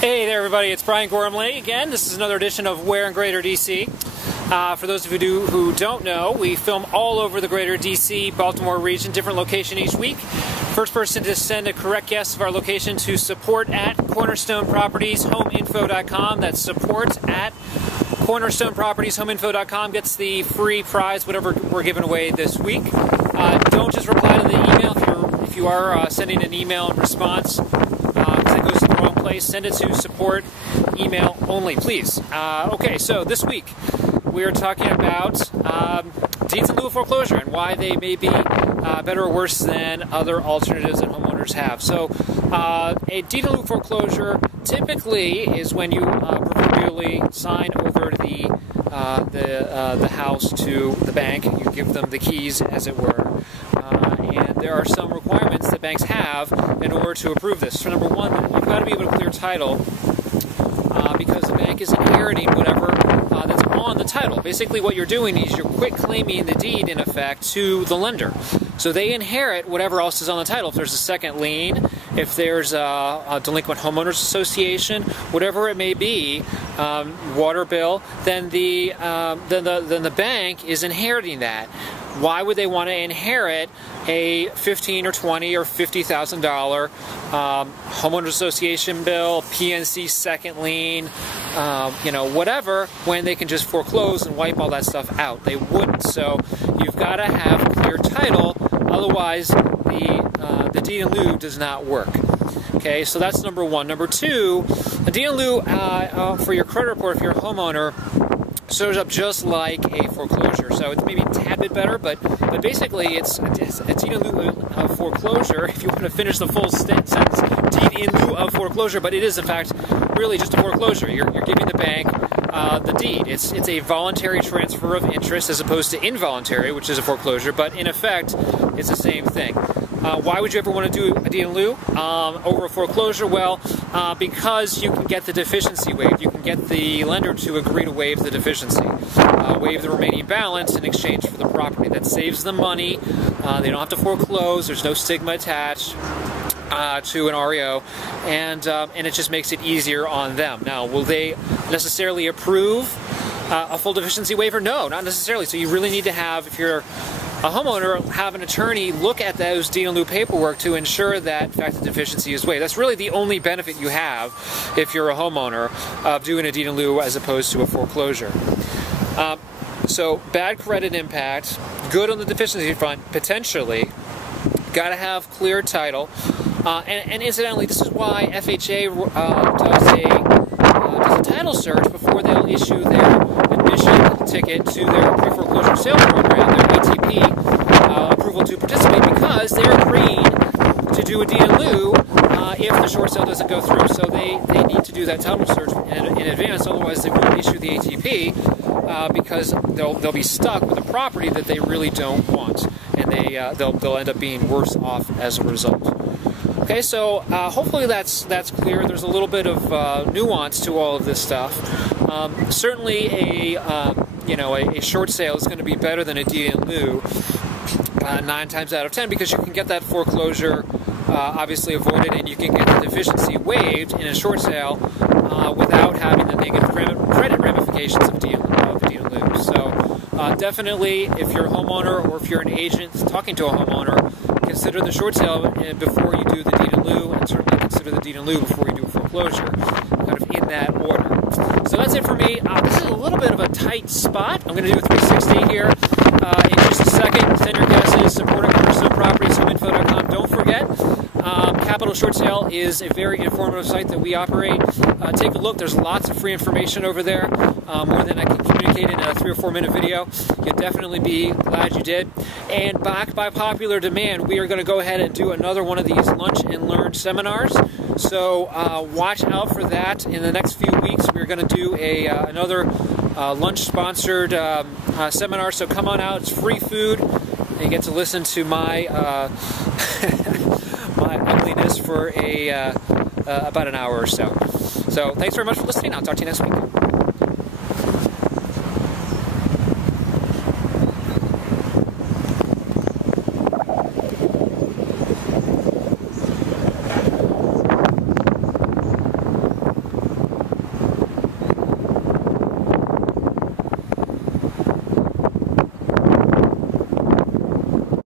Hey there everybody, it's Brian Gormley again. This is another edition of Where in Greater DC. For those of you who don't know, we film all over the Greater DC-Baltimore region, different location each week. First person to send a correct guess of our location to support@cornerstonepropertieshomeinfo.com. That's support@cornerstonepropertieshomeinfo.com gets the free prize, whatever we're giving away this week. Don't just reply to the email if you are sending an email in response. It goes to the wrong place. Send it to support email only, please. Okay, so this week we are talking about deeds in lieu of foreclosure and why they may be better or worse than other alternatives that homeowners have. So a deed in lieu of foreclosure typically is when you proverbially sign over the house to the bank. You give them the keys, as it were. And there are some requirements that banks have in order to approve this. So number one, you've got to be able to clear title because the bank is inheriting whatever that's on the title. Basically what you're doing is you're quit claiming the deed, in effect, to the lender. So they inherit whatever else is on the title. If there's a second lien, if there's a delinquent homeowners association, whatever it may be, water bill, then the bank is inheriting that. Why would they want to inherit a $15,000 or $20,000 or $50,000 homeowners association bill, PNC second lien, whatever, when they can just foreclose and wipe all that stuff out? They wouldn't. So you've got to have clear title, otherwise the deed in lieu does not work. Okay, so that's number one. Number two, a deed in lieu for your credit report if you're a homeowner shows up just like a foreclosure. So it's maybe a tad bit better, but basically it's a deed in lieu of foreclosure, if you want to finish the full sentence, deed in lieu of foreclosure, but it is in fact really just a foreclosure. You're giving the bank the deed. It's a voluntary transfer of interest as opposed to involuntary, which is a foreclosure, but in effect it's the same thing. Why would you ever want to do a deed in lieu over a foreclosure? Well, because you can get the deficiency waived. You can get the lender to agree to waive the deficiency, waive the remaining balance in exchange for the property. That saves them money. They don't have to foreclose. There's no stigma attached to an REO, and it just makes it easier on them. Now, will they necessarily approve a full deficiency waiver? No, not necessarily. So you really need to have, if you're a homeowner, have an attorney look at those deed in lieu paperwork to ensure that, in fact, the deficiency is waived. That's really the only benefit you have if you're a homeowner of doing a deed in lieu as opposed to a foreclosure. So bad credit impact, good on the deficiency front, potentially. Got to have clear title. And incidentally, this is why FHA does a title search before they'll issue their admission ticket to their pre-foreclosure sale program, their ATP approval to participate, because they're agreeing to do a deed in lieu if the short sale doesn't go through. So they need to do that title search in advance, otherwise they won't issue the ATP because they'll be stuck with a property that they really don't want, and they'll end up being worse off as a result. Okay, so hopefully that's clear. There's a little bit of nuance to all of this stuff. Certainly a short sale is going to be better than a deed in lieu 9 times out of 10, because you can get that foreclosure obviously avoided, and you can get the deficiency waived in a short sale without having the negative credit ramifications of deed in lieu. So definitely, if you're a homeowner or if you're an agent talking to a homeowner, consider the short sale before you do the deed in lieu, and certainly consider the deed in lieu before you do a foreclosure, kind of in that order. So that's it for me. This is a little bit of a tight spot. I'm going to do a 360 here in just a second. Send your guesses. Support at cornerstonepropertieshomeinfo.com. Don't forget, Capital Short Sale is a very informative site that we operate. Take a look. There's lots of free information over there, more than I can communicate in a 3 or 4 minute video. You'll definitely be glad you did. And back by popular demand, we are going to go ahead and do another one of these Lunch and Learn seminars. So watch out for that. In the next few weeks, we're going to do another lunch-sponsored seminar. So come on out. It's free food. And you get to listen to my my ugliness for about an hour or so. So thanks very much for listening. I'll talk to you next week.